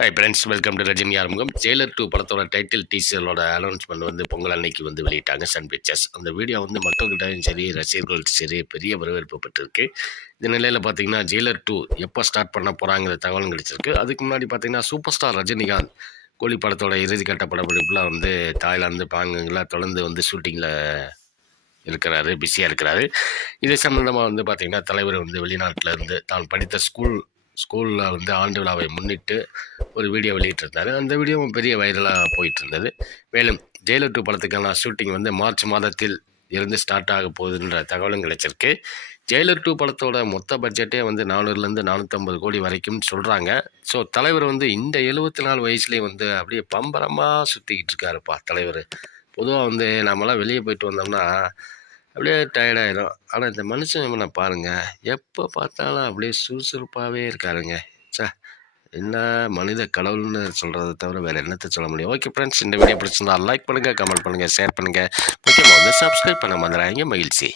Hi friends welcome to Rajini ஆரம்பம் Jailer two படத்தோட title டீசரோட அனௌன்ஸ்மெண்ட் வந்து பொங்கல் அன்னைக்கு வந்து வெளியிட்டாங்க சன் பிக்சர்ஸ் அந்த வீடியோ வந்து மக்கள்கிட்டையும் சரி ரசிகர்கள்ட்ட சரி பெரிய வரவேற்பு பெற்றிருக்கு. இந்த நிலையில் பார்த்தீங்கன்னா ஜெயிலர் டூ எப்போ ஸ்டார்ட் பண்ண போகிறாங்கிற தகவலும் கிடைச்சிருக்கு. அதுக்கு முன்னாடி பார்த்தீங்கன்னா சூப்பர் ஸ்டார் ரஜினிகாந்த் கோழி படத்தோட இறுதிக்கட்ட படப்பிடிப்புலாம் வந்து தாய்லாந்து பாங்கெல்லாம் தொடர்ந்து வந்து ஷூட்டிங்கில் இருக்கிறாரு பிஸியாக இருக்கிறாரு. இது சம்மந்தமாக வந்து பார்த்திங்கன்னா தலைவர் வந்து வெளிநாட்டில் இருந்து தான் படித்த ஸ்கூல் ஸ்கூலில் வந்து ஆண்டு விழாவை முன்னிட்டு ஒரு வீடியோ வெளியிட்டிருந்தாரு. அந்த வீடியோவும் பெரிய வைரலாக போயிட்டு இருந்தது மேலும் ஜெயிலர் டூ படத்துக்கான ஷூட்டிங் வந்து மார்ச் மாதத்தில் இருந்து ஸ்டார்ட் ஆக போகுதுன்ற தகவலும் கிடைச்சிருக்கு. ஜெயிலர் டூ படத்தோட மொத்த பட்ஜெட்டே வந்து நானூறுலேருந்து நானூற்றம்பது கோடி வரைக்கும் சொல்கிறாங்க ஸோ தலைவர் வந்து இந்த எழுபத்தி நாலு வயசுலேயே வந்து அப்படியே பம்பரமாக சுற்றிக்கிட்டு இருக்காருப்பா தலைவர். பொதுவாக வந்து நம்மலாம் வெளியே போயிட்டு வந்தோம்னா அப்படியே டயர்டாயிடும் ஆனால் இந்த மனுஷன் இவனை பாருங்கள் எப்போ பார்த்தாலும் அப்படியே சுறுசுறுப்பாகவே இருக்காருங்க. சா என்ன மனித கடவுள்னு சொல்கிறத தவிர வேறு என்னத்தை சொல்ல முடியும்? ஓகே ஃப்ரெண்ட்ஸ் இந்த வீடியோ பிடிச்சிருந்தா லைக் பண்ணுங்கள் கமெண்ட் பண்ணுங்கள் ஷேர் பண்ணுங்கள் முக்கியமாக வந்து சப்ஸ்கிரைப் பண்ண மறந்துடாதீங்க. மகிழ்ச்சி.